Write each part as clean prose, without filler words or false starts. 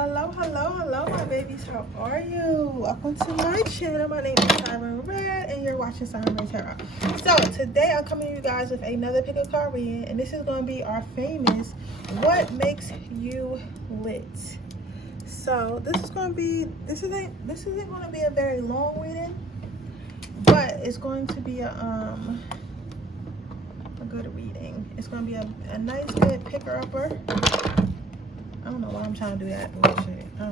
Hello, my babies. How are you? Welcome to my channel. My name is Siren Red, and you're watching Siren Red Tarot. So today I'm coming to you guys with another pick a card reading, and this is going to be our famous "What Makes You Lit." So this isn't going to be a very long reading, but it's going to be a good reading. It's going to be a nice, good picker-upper. I don't know why I'm trying to do that bullshit. I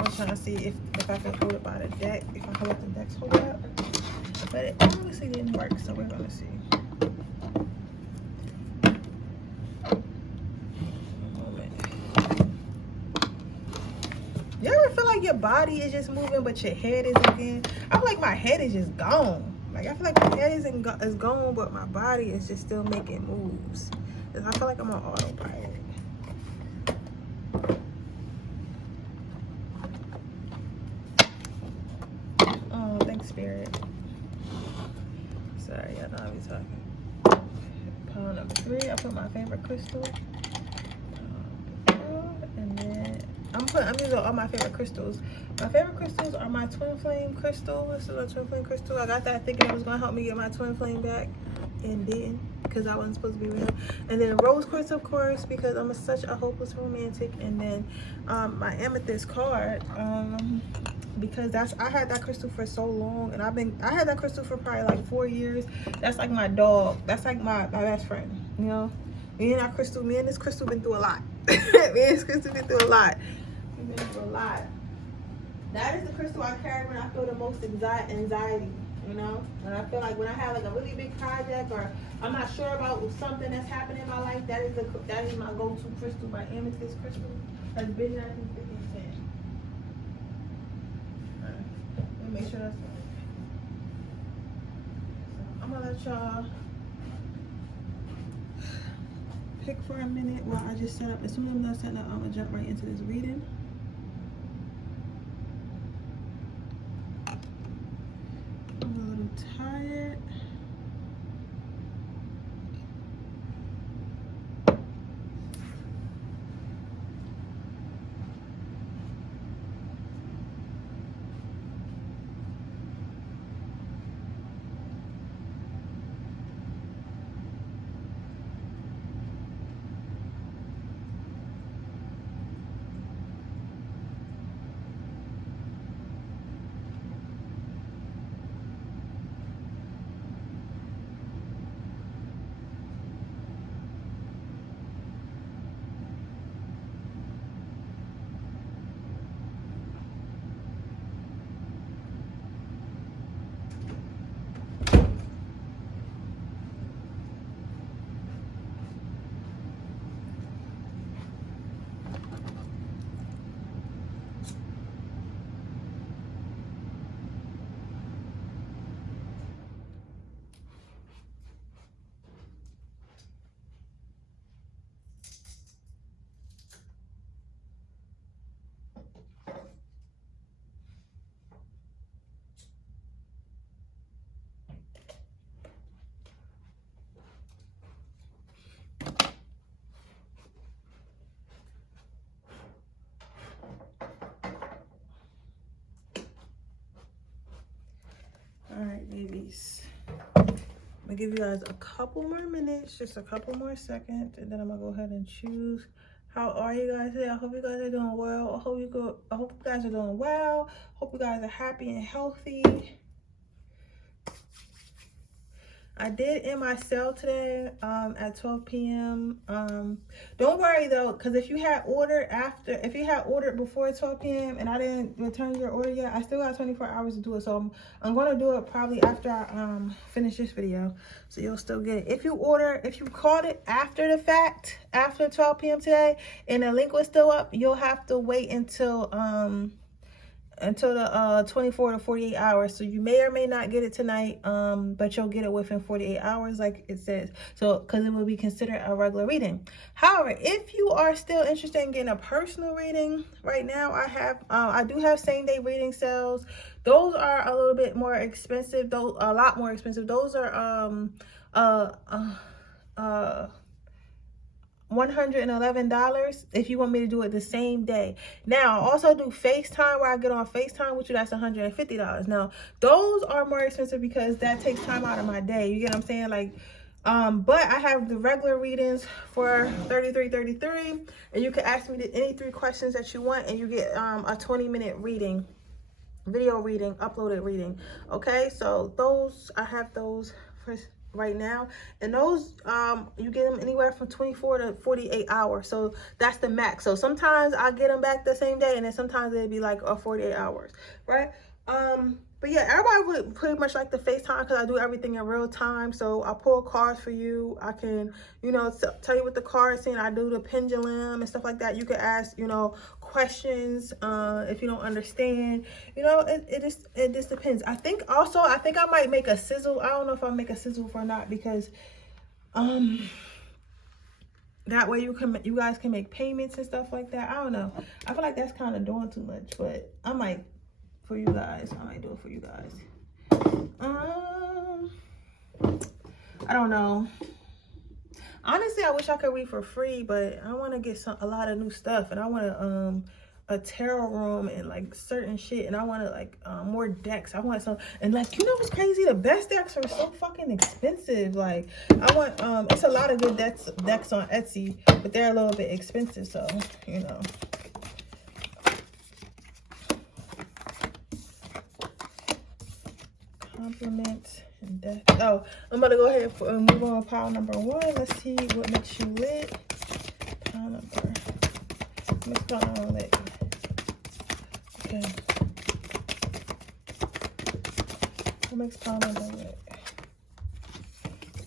was trying to see if I could hold it by the deck, if I could let the decks hold it up. But it obviously didn't work, so we're going to see. You ever feel like your body is just moving, but your head isn't in? I feel like my head is just gone. Like, I feel like my head is gone, but my body is just still making moves. I feel like I'm on autopilot. Spirit. Sorry, y'all know I be talking. Pile number 3, I put my favorite crystal. And then I'm using all my favorite crystals. My favorite crystals are my twin flame crystal. This is a twin flame crystal. I got that thinking it was gonna help me get my twin flame back, and didn't, because I wasn't supposed to be real. And then rose quartz, of course, because I'm such a hopeless romantic. And then my amethyst card. Because I had that crystal for so long, and I had that crystal for probably like 4 years. That's like my dog. That's like my best friend, you know. Me and this crystal been through a lot. Me and this crystal been through a lot. We've been through a lot. That is the crystal I carry when I feel the most anxiety, you know. When I feel like when I have like a really big project, or I'm not sure about something that's happening in my life, that is my go-to crystal, my amethyst crystal. That's been there since 50 cents. Make sure that's right. So I'm gonna let y'all pick for a minute while I just set up. As soon as I'm done setting up, I'm gonna jump right into this reading. I'm a little tired. All right, babies. I'm gonna give you guys a couple more minutes, just a couple more seconds, and then I'm gonna go ahead and choose. How are you guys today? I hope you guys are doing well. I hope you guys are doing well. Hope you guys are happy and healthy. I did end my sale today at 12 p.m. Don't worry though, because if you had ordered before 12 p.m. and I didn't return your order yet, I still got 24 hours to do it. So I'm going to do it probably after I finish this video. So you'll still get it. If you called it after the fact, after 12 p.m. today, and the link was still up, you'll have to wait until the 24 to 48 hours. So you may or may not get it tonight, but you'll get it within 48 hours like it says. So because it will be considered a regular reading. However, if you are still interested in getting a personal reading, right now I do have same day reading sales. Those are a little bit more expensive, though, a lot more expensive. Those are $111 if you want me to do it the same day. Now, I also do FaceTime where I get on FaceTime with you. That's $150. Now, those are more expensive because that takes time out of my day. You get what I'm saying? Like, but I have the regular readings for $33.33, and you can ask me any 3 questions that you want, and you get a 20-minute reading, video reading, uploaded reading. Okay, so those, I have those for right now, and those you get them anywhere from 24 to 48 hours, so that's the max. So sometimes I get them back the same day, and then sometimes it'd be like 48 hours, right? But yeah, everybody would pretty much like the FaceTime because I do everything in real time. So I pull cards for you. I can, you know, tell you what the card's saying. I do the pendulum and stuff like that. You can ask, you know, questions if you don't understand. You know, it just depends. I think I might make a sizzle. I don't know if I'll make a sizzle or not, because that way you guys can make payments and stuff like that. I don't know. I feel like that's kind of doing too much, but I might. For you guys, I might do it for you guys. I don't know. Honestly, I wish I could read for free, but I want to get a lot of new stuff, and I want a tarot room and like certain shit, and I want to like more decks. I want some, and like, you know what's crazy? The best decks are so fucking expensive. Like, I want it's a lot of good decks on Etsy, but they're a little bit expensive, so you know. Compliments and death. Oh, I'm gonna go ahead and move on to pile number 1. Let's see what makes you lit. Pile number. Let's pile on lit. Okay. What makes pile number lit?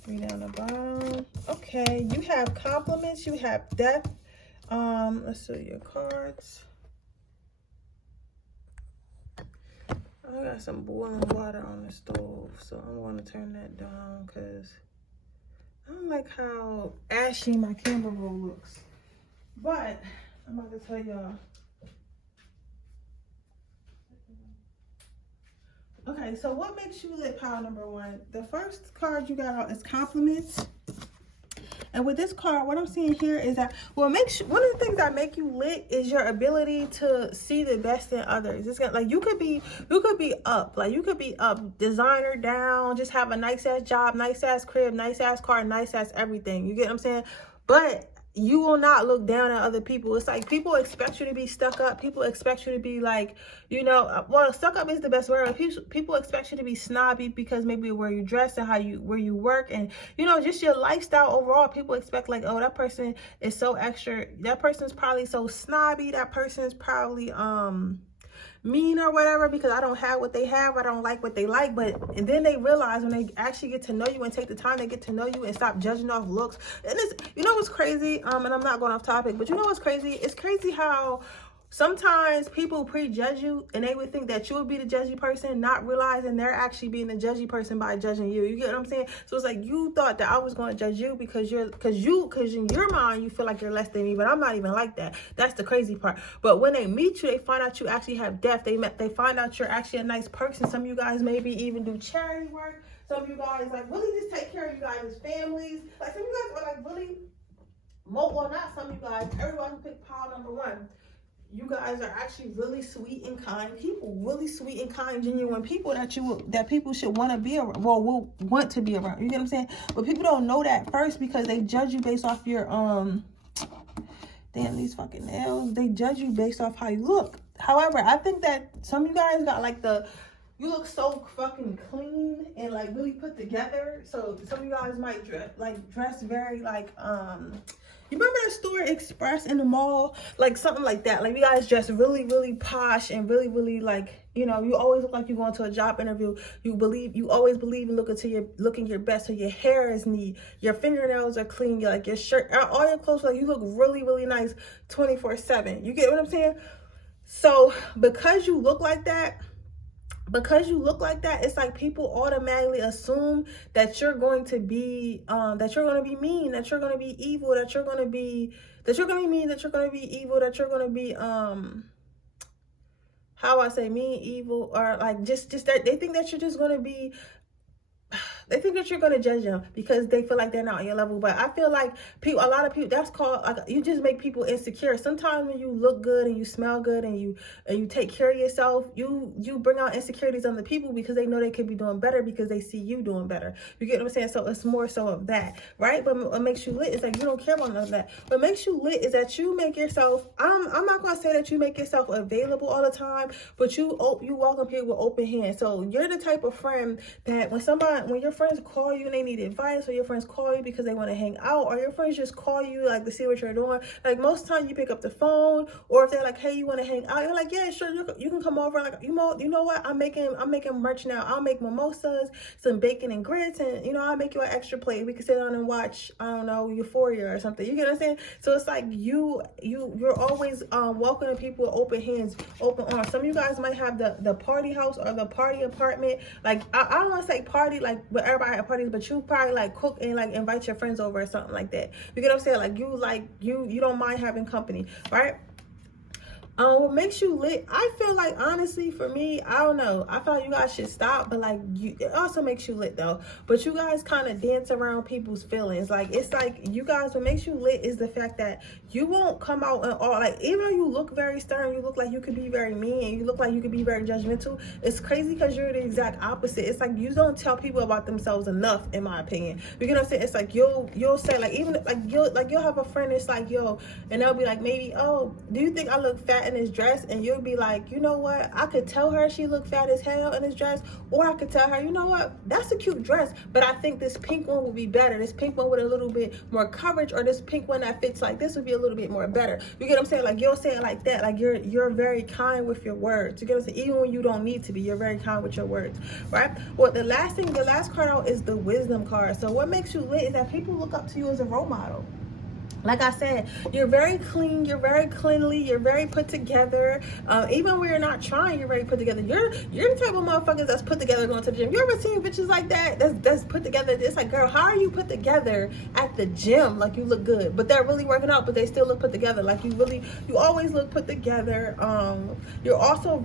3 down the bottom. Okay, you have compliments. You have death. Let's see your cards. I got some boiling water on the stove, so I'm going to turn that down because I don't like how ashy my camera roll looks. But I'm about to tell y'all. Okay, so what makes you lit, pile number 1? The first card you got out is compliments. And with this card, what I'm seeing here is that one of the things that make you lit is your ability to see the best in others. It's like you could be up, like you could be up, designer down, just have a nice ass job, nice ass crib, nice ass car, nice ass everything. You get what I'm saying? But you will not look down at other people. It's like people expect you to be stuck up. People expect you to be like, you know, well, stuck up is the best word. People expect you to be snobby because maybe where you dress and where you work, and you know, just your lifestyle overall. People expect like, oh, that person is so extra. That person's probably so snobby. That person's probably mean or whatever because I don't have what they have. I don't like what they like. And then they realize when they actually get to know you and take the time to get to know you and stop judging off looks. And it's, you know what's crazy? And I'm not going off topic, but you know what's crazy? It's crazy how sometimes people prejudge you and they would think that you would be the judgy person, not realizing they're actually being the judgy person by judging you. You get what I'm saying? So it's like you thought that I was going to judge you because in your mind you feel like you're less than me, but I'm not even like that. That's the crazy part. But when they meet you, they find out you actually have depth. They find out you're actually a nice person. Some of you guys maybe even do charity work. Some of you guys like really just take care of you guys' families. Like some of you guys are like really, well, not some of you guys, everyone who picked pile number 1. You guys are actually really sweet and kind people, really sweet and kind, genuine people that people should want to be around. Well, will want to be around. You get what I'm saying? But people don't know that first because they judge you based off your damn, these fucking nails. They judge you based off how you look. However, I think that some of you guys got like you look so fucking clean and like really put together. So some of you guys might dress very like you remember the store Express in the mall? Like something like that. Like you guys dress really, really posh and really, really like, you know, you always look like you're going to a job interview. You always believe in looking your best. So your hair is neat, your fingernails are clean, your shirt, all your clothes, like you look really, really nice 24/7. You get what I'm saying? So because you look like that, it's like people automatically assume that you're going to be mean, that you're going to be evil, that you're going to be mean, that you're going to be evil, that you're going to be how I say mean, evil, or like just that they think that you're just going to be They think that you're going to judge them because they feel like they're not on your level. But I feel like a lot of people, that's called, like, you just make people insecure. Sometimes when you look good and you smell good and you take care of yourself, you bring out insecurities on the people because they know they could be doing better because they see you doing better. You get what I'm saying? So it's more so of that, right? But what makes you lit is like you don't care about none of that. What makes you lit is that you make yourself, I'm not going to say that you make yourself available all the time, but you welcome people with open hands. So you're the type of friend that when your friends call you and they need advice, or your friends call you because they want to hang out, or your friends just call you like to see what you're doing, like most times you pick up the phone, or if they're like, hey, you want to hang out, you're like, yeah, sure, you can come over. Like, you know what, I'm making merch now. I'll make mimosas, some bacon and grits, and I'll make you an extra plate. We can sit down and watch, I don't know, Euphoria or something. You get what I'm saying? So it's like you're always welcoming people with open hands, open arms. Some of you guys might have the party house or the party apartment. Like I don't want to say party like where everybody at parties, but you probably like cook and like invite your friends over or something like that. You get what I'm saying? Like you don't mind having company, right? What makes you lit? I feel like, honestly, for me, I don't know. I feel like you guys should stop, but like it also makes you lit though. But you guys kind of dance around people's feelings. Like it's like you guys, what makes you lit is the fact that you won't come out and all, like, even though you look very stern, you look like you could be very mean, and you look like you could be very judgmental. It's crazy because you're the exact opposite. It's like you don't tell people about themselves enough, in my opinion. You know what I'm saying? It's like you'll say, like, even like you'll have a friend that's like, yo, and they'll be like, maybe, oh, do you think I look fat in this dress? And you'll be like, you know what, I could tell her she looked fat as hell in this dress, or I could tell her, you know what, that's a cute dress, but I think this pink one would be better. This pink one with a little bit more coverage, or this pink one that fits like this would be a little bit more better. You get what I'm saying? Like you'll say it like that. Like you're very kind with your words. You get what I'm saying? Even when you don't need to be, you're very kind with your words, right? Well, the last card out is the wisdom card. So what makes you lit is that people look up to you as a role model. Like I said, you're very clean, you're very cleanly, you're very put together. Even when you're not trying, you're very put together. You're the type of motherfuckers that's put together going to the gym. You ever seen bitches like that? That's put together. It's like, girl, how are you put together at the gym? Like you look good, but they're really working out, but they still look put together. Like you always look put together. You're also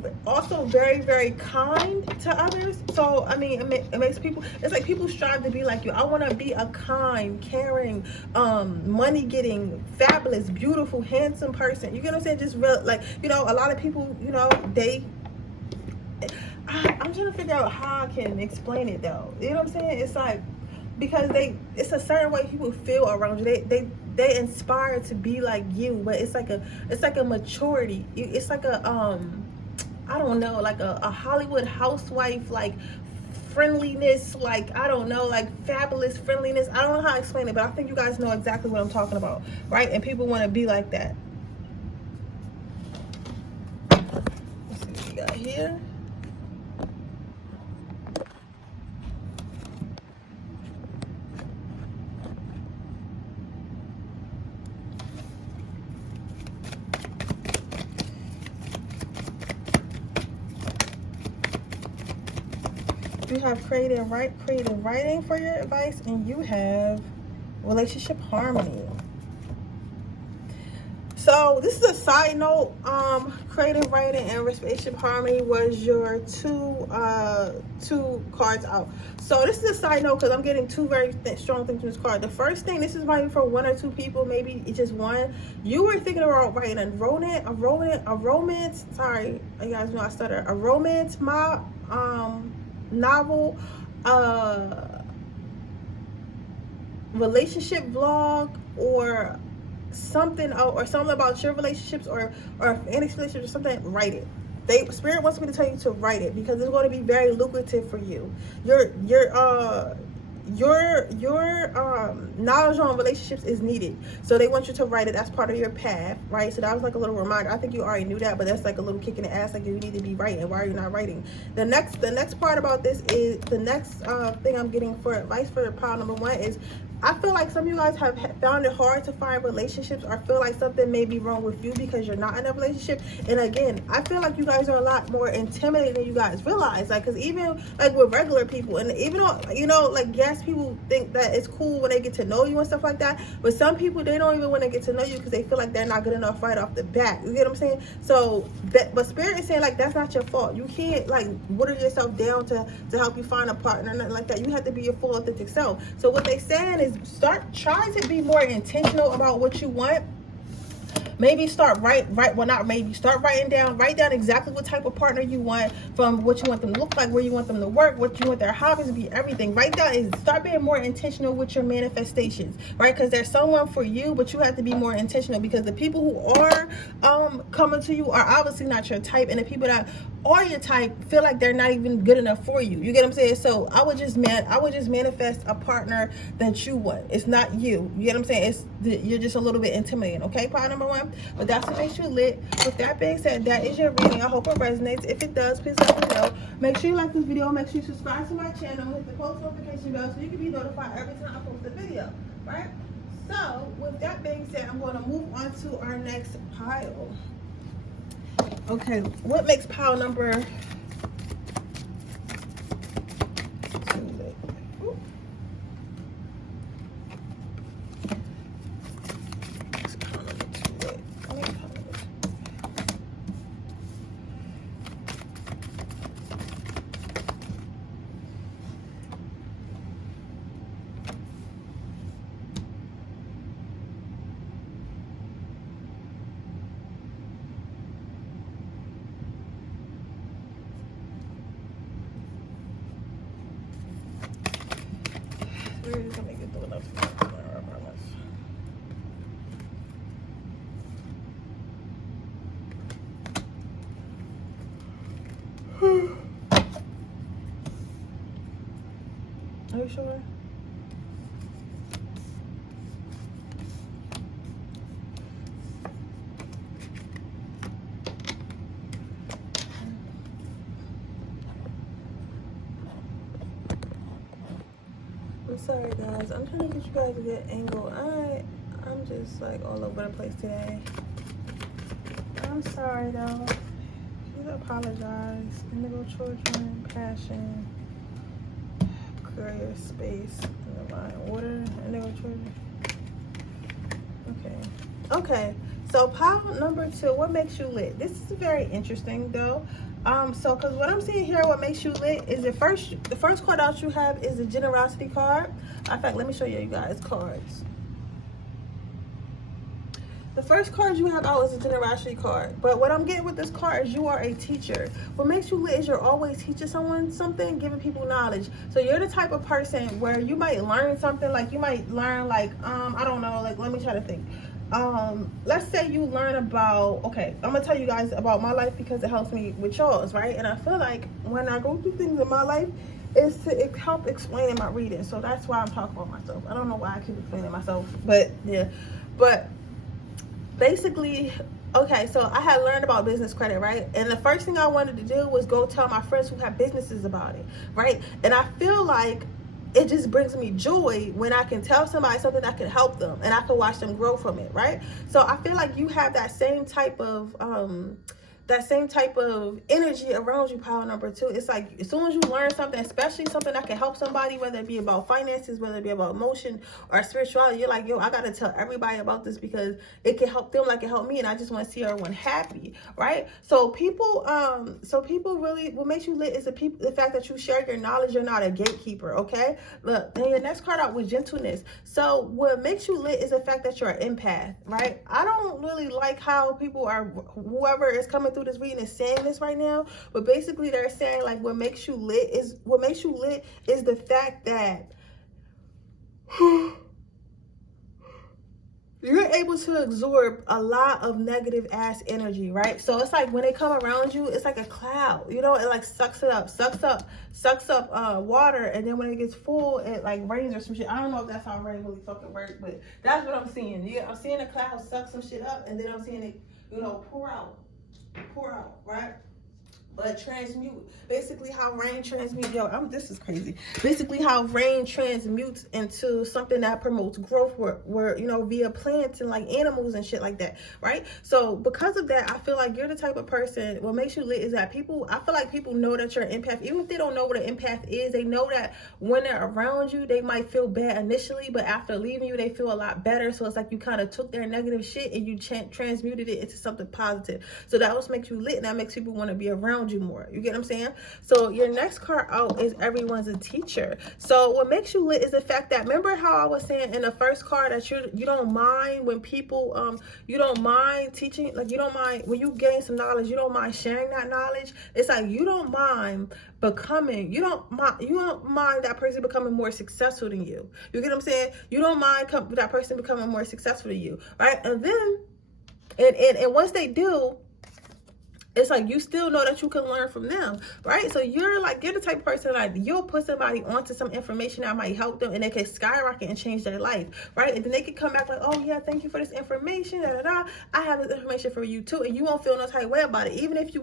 very, very kind to others. So I mean, it makes people. It's like people strive to be like you. I want to be a kind, caring, money getting, fabulous, beautiful, handsome person. You get what I'm saying? Just real, like, a lot of people, I'm trying to figure out how I can explain it though. You know what I'm saying? It's like, because it's a certain way people feel around you. They inspire to be like you, but it's like a maturity. It's like a I don't know, like a Hollywood housewife, like friendliness, like, I don't know, like fabulous friendliness. I don't know how to explain it, but I think you guys know exactly what I'm talking about, right? And people want to be like that. Let's see what we got here. You have creative writing for your advice, and you have relationship harmony. So this is a side note. Creative writing and relationship harmony was your two cards out. So this is a side note because I'm getting two very strong things from this card. The first thing, this is maybe for one or two people, maybe it's just one. You were thinking about writing a romance. Sorry, you guys know I stutter. A romance novel, relationship vlog, or something about your relationships, or any relationship or something. Write it. Spirit wants me to tell you to write it because it's going to be very lucrative for you. Your knowledge on relationships is needed, so they want you to write it. That's part of your path, right? So that was like a little reminder. I think you already knew that, but that's like a little kick in the ass, like you need to be writing. Why are you not writing? The next part about this is the next thing I'm getting for advice for pile number one is I feel like some of you guys have found it hard to find relationships, or feel like something may be wrong with you because you're not in a relationship. And again, I feel like you guys are a lot more intimidated than you guys realize. Like, because even like with regular people, and even though, you know, like, yes, people think that it's cool when they get to know you and stuff like that, but some people, they don't even want to get to know you because they feel like they're not good enough right off the bat. You get what I'm saying? So that, but Spirit is saying, like, that's not your fault. You can't like water yourself down to help you find a partner, nothing like that. You have to be your full authentic self. So what they saying is, start trying to be more intentional about what you want. Maybe start write down exactly what type of partner you want, from what you want them to look like, where you want them to work, what you want their hobbies to be, everything. Write down and start being more intentional with your manifestations, right? Because there's someone for you, but you have to be more intentional, because the people who are coming to you are obviously not your type, and the people that are your type feel like they're not even good enough for you. You get what I'm saying? So I would just manifest a partner that you want. It's not you. You get what I'm saying? You're just a little bit intimidating. Okay, part number 1. But that's what makes you lit. With that being said, that is your reading. I hope it resonates. If it does, please let me know. Make sure you like this video. Make sure you subscribe to my channel. Hit the post notification bell so you can be notified every time I post a video. Right? So with that being said, I'm going to move on to our next pile. Okay, what makes pile number 2 lit? We're just gonna get through enough tomorrow, I promise. Are you sure? I'm sorry guys, I'm trying to get you guys a good angle. I'm just like all over the place today. I'm sorry though. Please apologize. Indigo children, passion, career, space, and the line, water, indigo children. Okay, so pile number 2, what makes you lit? This is very interesting though. So because what I'm seeing here, what makes you lit is the first card out you have is the generosity card. In fact, let me show you guys cards. The first card you have out is a generosity card. But what I'm getting with this card is you are a teacher. What makes you lit is you're always teaching someone something, giving people knowledge. So you're the type of person where you might learn something, like you might learn like, I don't know, like let me try to think. Let's say you learn about, okay, I'm gonna tell you guys about my life because it helps me with yours, right? And I feel like when I go through things in my life, it's to help explain in my reading. So that's why I'm talking about myself. I don't know why I keep explaining myself, but yeah. But basically, okay, so I had learned about business credit, right? And the first thing I wanted to do was go tell my friends who have businesses about it, right? And I feel like it just brings me joy when I can tell somebody something that can help them and I can watch them grow from it, right? So I feel like you have that same type of energy around you, pile number 2. It's like as soon as you learn something, especially something that can help somebody, whether it be about finances, whether it be about emotion or spirituality, you're like, yo, I gotta tell everybody about this because it can help them like it helped me, and I just want to see everyone happy, right? So people really, what makes you lit is the fact that you share your knowledge. You're not a gatekeeper, okay? Look, then your next card out was gentleness. So what makes you lit is the fact that you're an empath, right? I don't really like how people are, whoever is coming through this reading is saying this right now, but basically they're saying like what makes you lit is the fact that you're able to absorb a lot of negative ass energy, right? So it's like when they come around you, it's like a cloud, you know, it like sucks up water, and then when it gets full, it like rains or some shit. I don't know if that's how rain really fucking works, but that's what I'm seeing. Yeah, I'm seeing a cloud suck some shit up, and then I'm seeing it, you know, pour out, right? but transmute. Basically how rain transmutes, this is crazy. Basically how rain transmutes into something that promotes growth where you know, via plants and like animals and shit like that, right? So because of that, I feel like you're the type of person, what makes you lit is that I feel like people know that you're an empath. Even if they don't know what an empath is, they know that when they're around you, they might feel bad initially, but after leaving you, they feel a lot better. So it's like you kind of took their negative shit and you transmuted it into something positive. So that what makes you lit, and that makes people want to be around you more. You get what I'm saying? So your next card out is everyone's a teacher. So what makes you lit is the fact that, remember how I was saying in the first card that you don't mind when people you don't mind teaching, like you don't mind when you gain some knowledge, you don't mind sharing that knowledge. It's like you don't mind becoming, you don't mind that person becoming more successful than you. You get what I'm saying? You don't mind that person becoming more successful than you, right? And then and once they do, it's like you still know that you can learn from them, right? So you're the type of person like you'll put somebody onto some information that might help them, and they can skyrocket and change their life, right? And then they can come back like, oh yeah, thank you for this information, I have this information for you too, and you won't feel no type of way about it, even if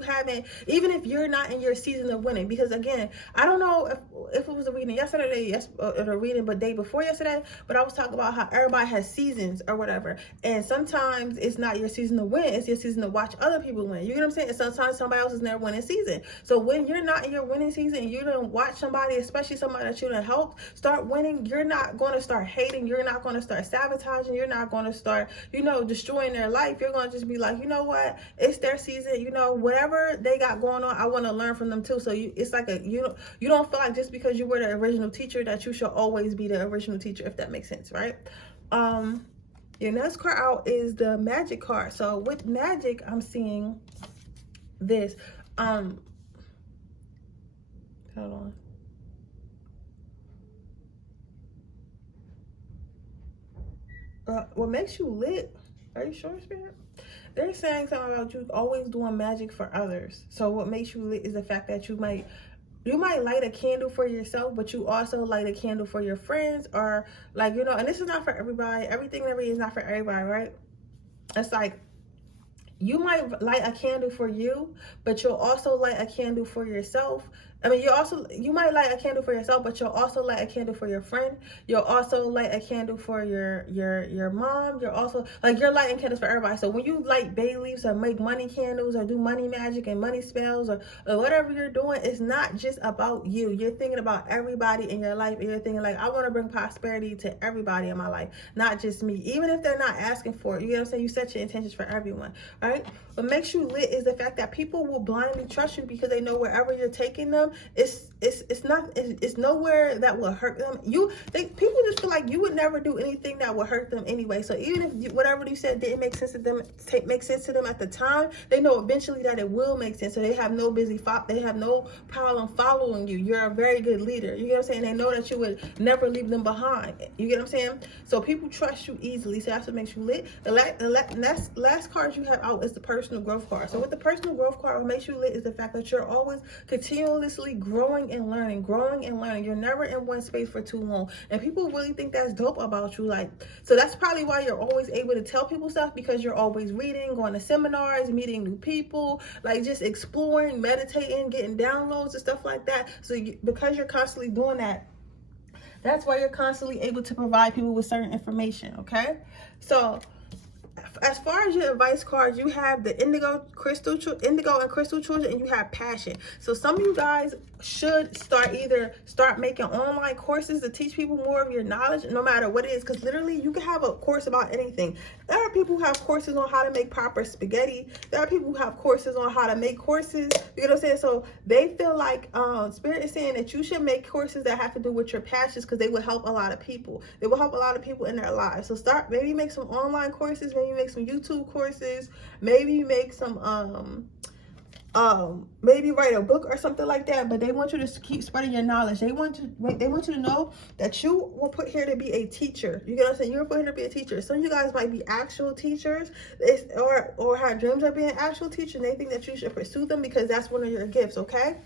you're not in your season of winning. Because again, I don't know if it was a reading yesterday, or a reading but day before yesterday, but I was talking about how everybody has seasons or whatever, and sometimes it's not your season to win, it's your season to watch other people win. You get what I'm saying? And sometimes somebody else is in their winning season. So when you're not in your winning season and you don't watch somebody, especially somebody that you done helped, start winning, you're not going to start hating, you're not going to start sabotaging, you're not going to start, you know, destroying their life. You're going to just be like, you know what, it's their season, you know, whatever they got going on, I want to learn from them too. So it's like you don't feel like just because you were the original teacher that you should always be the original teacher, if that makes sense, right? Your next card out is the magic card. So with magic, I'm seeing this. Hold on. What makes you lit? Are you sure, Spirit? They're saying something about you always doing magic for others. So what makes you lit is the fact that you might light a candle for yourself, but you also light a candle for your friends, or like, you know, and this is not for everybody. Everything that is not for everybody, right? It's like you might light a candle for you, but you'll also light a candle for yourself. I mean, you might light a candle for yourself, but you'll also light a candle for your friend. You'll also light a candle for your mom. You're also, like, you're lighting candles for everybody. So when you light bay leaves or make money candles or do money magic and money spells or whatever you're doing, it's not just about you. You're thinking about everybody in your life, and you're thinking like, I want to bring prosperity to everybody in my life, not just me. Even if they're not asking for it, you know what I'm saying? You set your intentions for everyone, right? What makes you lit is the fact that people will blindly trust you because they know wherever you're taking them, it's nowhere that will hurt them. People just feel like you would never do anything that would hurt them anyway. So even if whatever you said didn't make sense to them, at the time, they know eventually that it will make sense. So they have no problem following you. You're a very good leader. You get what I'm saying? They know that you would never leave them behind. You get what I'm saying? So people trust you easily. So that's what makes you lit. The last card you have out is the personal growth card. So with the personal growth card, what makes you lit is the fact that you're always continuously growing and learning. You're never in one space for too long, and people really think that's dope about you. Like, so that's probably why you're always able to tell people stuff, because you're always reading, going to seminars, meeting new people, like just exploring, meditating, getting downloads and stuff like that. So because you're constantly doing that, that's why you're constantly able to provide people with certain information. Okay, so as far as your advice cards, you have the indigo and crystal children, and you have passion. So some of you guys should start making online courses to teach people more of your knowledge, no matter what it is, because literally you can have a course about anything. There are people who have courses on how to make proper spaghetti. There are people who have courses on how to make courses. You know what I'm saying? So they feel like Spirit is saying that you should make courses that have to do with your passions, because they will help a lot of people. They will help a lot of people in their lives. So maybe make some online courses, maybe make some YouTube courses, maybe make some maybe write a book or something like that. But they want you to keep spreading your knowledge. They want you to know that you were put here to be a teacher. You get what I'm saying? You were put here to be a teacher. Some of you guys might be actual teachers, or have dreams of being actual teachers, and they think that you should pursue them because that's one of your gifts. Okay,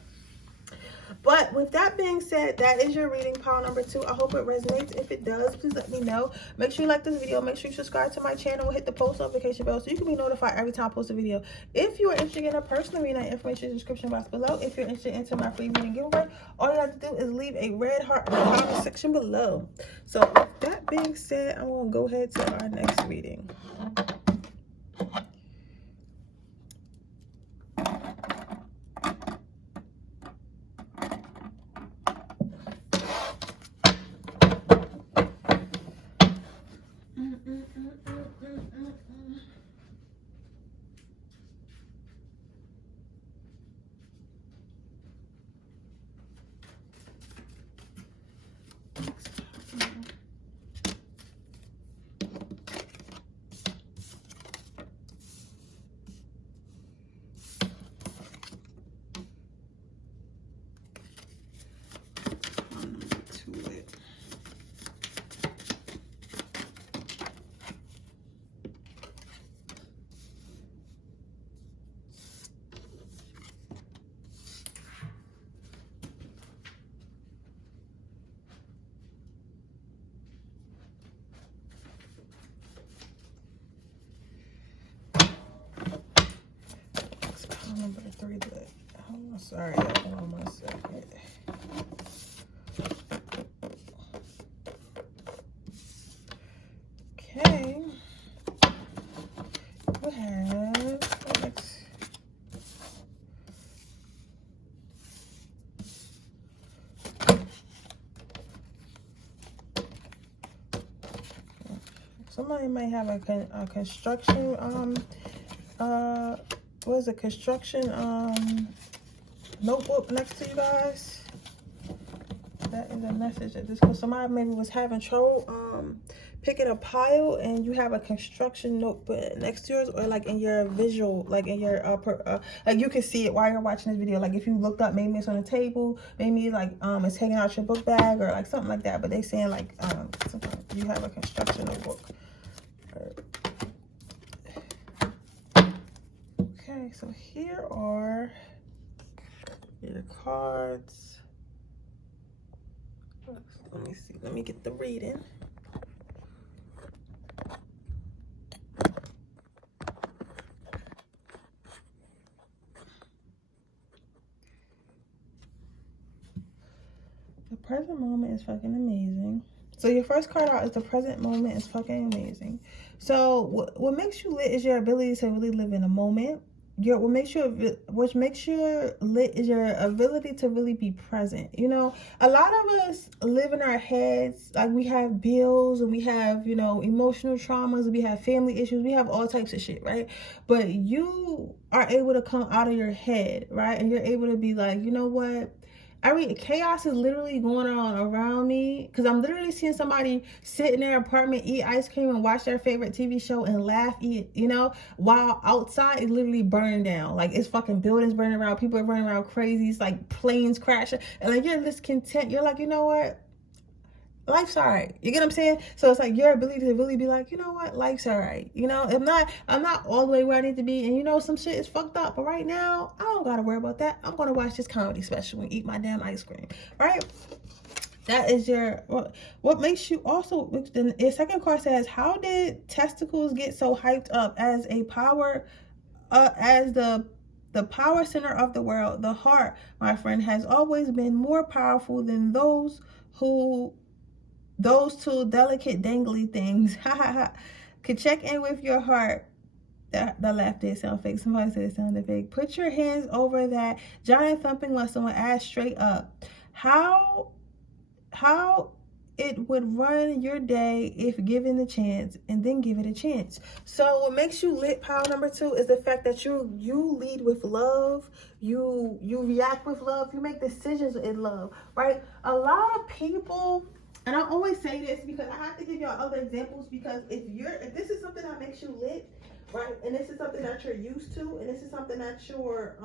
But with that being said, that is your reading, pile number 2. I hope it resonates. If it does, please let me know. Make sure you like this video. Make sure you subscribe to my channel and hit the post notification bell so you can be notified every time I post a video. If you are interested in a personal reading, information in the description box below. If you're interested in my free reading giveaway, all you have to do is leave a red heart in the comment section below. So with that being said, I'm going to go ahead to our next reading. Number 3, but oh, sorry, hold on 1 second. Okay, we have next. Somebody might have a construction what is it, construction notebook next to you guys. That is a message that this, because somebody maybe was having trouble picking a pile, and you have a construction notebook next to yours, or like in your visual, like in your like you can see it while you're watching this video. Like if you looked up, maybe it's on the table, maybe like it's hanging out your book bag or like something like that. But they saying like you have a construction notebook. Okay, so here are your cards. Let me see. Let me get the reading. The present moment is fucking amazing. So your first card out is the present moment is fucking amazing. So what makes you lit is your ability to really live in a moment. What makes you lit is your ability to really be present. You know, a lot of us live in our heads, like we have bills and we have, you know, emotional traumas, and we have family issues, we have all types of shit, right? But you are able to come out of your head, right? And you're able to be like, you know what? I mean, chaos is literally going on around me, because I'm literally seeing somebody sit in their apartment, eat ice cream, and watch their favorite TV show and laugh, eat, you know, while outside is literally burning down. Like, it's fucking buildings burning around, people are running around crazy, it's like planes crashing, and like you're just content. You're like, you know what? Life's all right. You get what I'm saying? So it's like your ability to really be like, you know what? Life's all right. You know, I'm not all the way where I need to be. And you know, some shit is fucked up. But right now, I don't got to worry about that. I'm going to watch this comedy special and eat my damn ice cream. Right? That is your, what makes you also, the second card says, how did testicles get so hyped up as a power, as the power center of the world? The heart, my friend, has always been more powerful than those two delicate dangly things. Could check in with your heart. That laugh did sound fake. Somebody said it sounded fake. Put your hands over that giant thumping muscle and ask straight up how it would run your day if given the chance, and then give it a chance. So what makes you lit, pile number 2, is the fact that you lead with love, you react with love, you make decisions in love, right? A lot of people, and I always say this because I have to give y'all other examples, because if this is something that makes you lit, right, and this is something that you're used to, and this is something that you're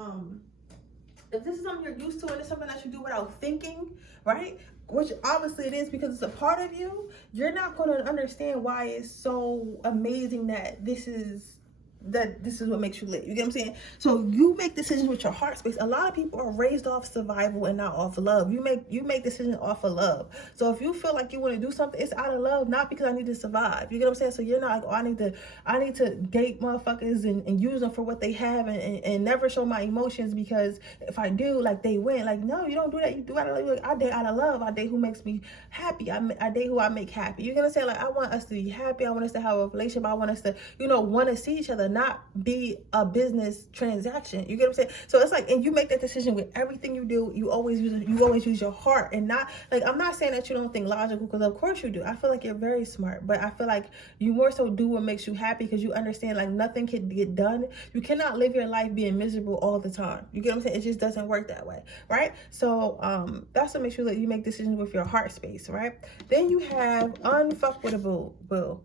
if this is something you're used to, and it's something that you do without thinking, right, which obviously it is because it's a part of you, you're not going to understand why it's so amazing that this is that this is what makes you lit. You get what I'm saying? So you make decisions with your heart space. A lot of people are raised off survival and not off love. You make decisions off of love. So if you feel like you want to do something, it's out of love, not because I need to survive. You get what I'm saying? So you're not like, oh, I need to date motherfuckers and use them for what they have and never show my emotions, because if I do, like, they win. Like, no, you don't do that. You do out of love. I date out of love. I date who makes me happy. I date who I make happy. You're gonna say, like, I want us to be happy. I want us to have a relationship. I want us to, want to see each other, not be a business transaction. You get what I'm saying? So it's like, and you make that decision with everything you do. You always use your heart, and not like, I'm not saying that you don't think logical, because of course you do. I feel like you're very smart, but I feel like you more so do what makes you happy, because you understand, like, nothing can get done. You cannot live your life being miserable all the time. You get what I'm saying? It just doesn't work that way, right? So that's what makes you, you make decisions with your heart space, right? Then you have unfuckwittable.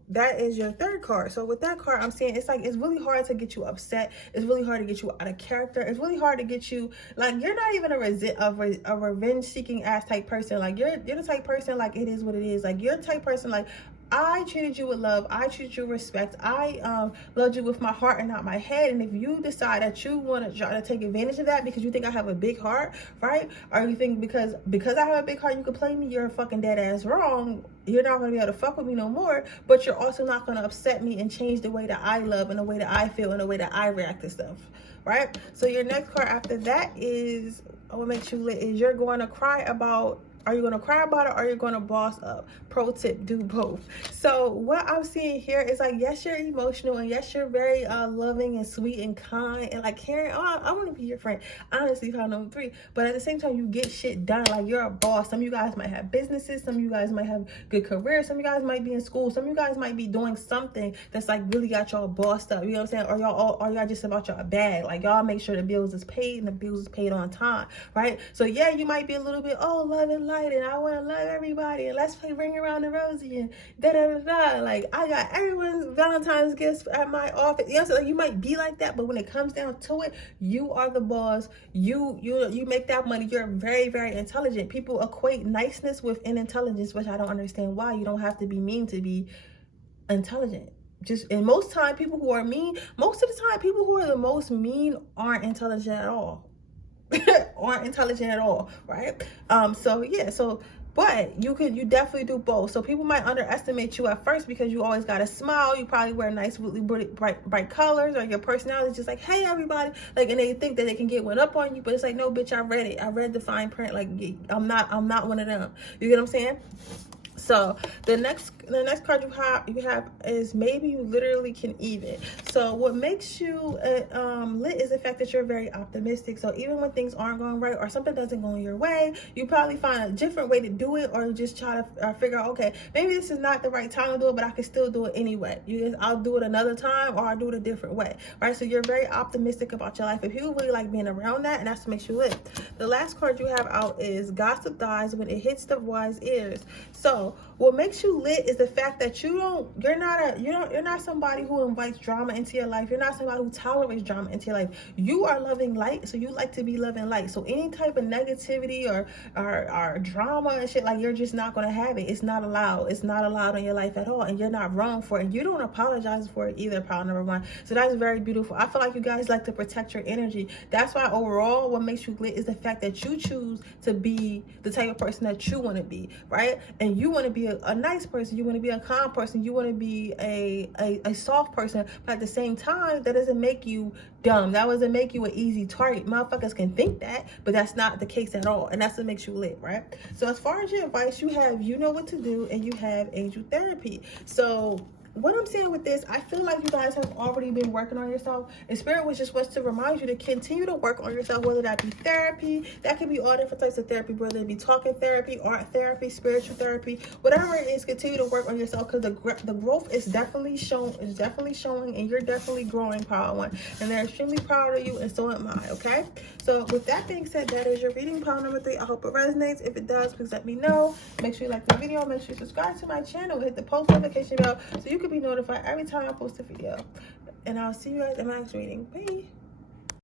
That is your third card. So with that card, I'm saying it's like, it's really hard to get you upset. It's really hard to get you out of character. It's really hard to get you, like, you're not even a revenge seeking ass type person. Like, you're the type person, like, it is what it is. Like, you're the type person, like, I treated you with love. I treated you with respect. I loved you with my heart and not my head. And if you decide that you want to try to take advantage of that because you think I have a big heart, right? Or you think because I have a big heart, you can play me, you're fucking dead ass wrong. You're not going to be able to fuck with me no more. But you're also not going to upset me and change the way that I love and the way that I feel and the way that I react to stuff, right? So your next card after that is, what makes you lit, is you're going to cry about. Are you going to cry about it, or are you going to boss up? Pro tip, do both. So what I'm seeing here is, like, yes, you're emotional, and yes, you're very loving and sweet and kind and, like, caring. Oh, I want to be your friend. Honestly, found number 3. But at the same time, you get shit done. Like, you're a boss. Some of you guys might have businesses. Some of you guys might have good careers. Some of you guys might be in school. Some of you guys might be doing something that's, like, really got y'all bossed up. You know what I'm saying? Or y'all just about y'all bag. Like, y'all make sure the bills is paid and the bills is paid on time, right? So yeah, you might be a little bit, oh, love and light, and I want to love everybody, and let's play Ring Around the Rosie, and da-da-da-da. Like, I got everyone's Valentine's gifts at my office. You know, so, like, you might be like that, but when it comes down to it, you are the boss. You make that money. You're very, very intelligent. People equate niceness with intelligence, which I don't understand why. You don't have to be mean to be intelligent. And most of the time, people who are the most mean aren't intelligent at all. Aren't intelligent at all, right? So yeah, but you definitely do both. So people might underestimate you at first because you always got a smile. You probably wear nice, really bright colors, or your personality is just like, hey everybody, like, and they think that they can get one up on you, but it's like, no bitch, I read it. I read the fine print. Like, I'm not one of them. You get what I'm saying? So the next card you have is maybe you literally can even. So what makes you lit is the fact that you're very optimistic. So even when things aren't going right or something doesn't go your way, you probably find a different way to do it, or just try to figure out, okay, maybe this is not the right time to do it, but I can still do it anyway. I'll do it another time, or I'll do it a different way, right? So you're very optimistic about your life. If people really like being around that, and that's what makes you lit. The last card you have out is gossip dies when it hits the wise ears. So what makes you lit is the fact that you're not somebody who invites drama into your life. You're not somebody who tolerates drama into your life. You are loving light, so you like to be loving light. So any type of negativity or drama and shit, like, you're just not gonna have it. It's not allowed. It's not allowed in your life at all, and you're not wrong for it. And you don't apologize for it either, pile number 1. So that's very beautiful. I feel like you guys like to protect your energy. That's why overall, what makes you lit is the fact that you choose to be the type of person that you want to be, right? And you want to be a nice person. You want to be a calm person. You want to be a soft person, but at the same time, that doesn't make you dumb. That doesn't make you an easy target. Motherfuckers can think that, but that's not the case at all, and that's what makes you lit, right? So as far as your advice, you have you know what to do, and you have angel therapy. So what I'm saying with this, I feel like you guys have already been working on yourself, and Spirit was just wants to remind you to continue to work on yourself, whether that be therapy. That could be all different types of therapy, whether it be talking therapy, art therapy, spiritual therapy, whatever it is. Continue to work on yourself, because the growth is definitely showing, and you're definitely growing, Power One, and they're extremely proud of you, and so am I. Okay, so with that being said, that is your reading, pile number 3. I hope it resonates. If it does, please let me know. Make sure you like the video, make sure you subscribe to my channel, hit the post notification bell so you can be notified every time I post a video. And I'll see you guys in my next reading. Bye.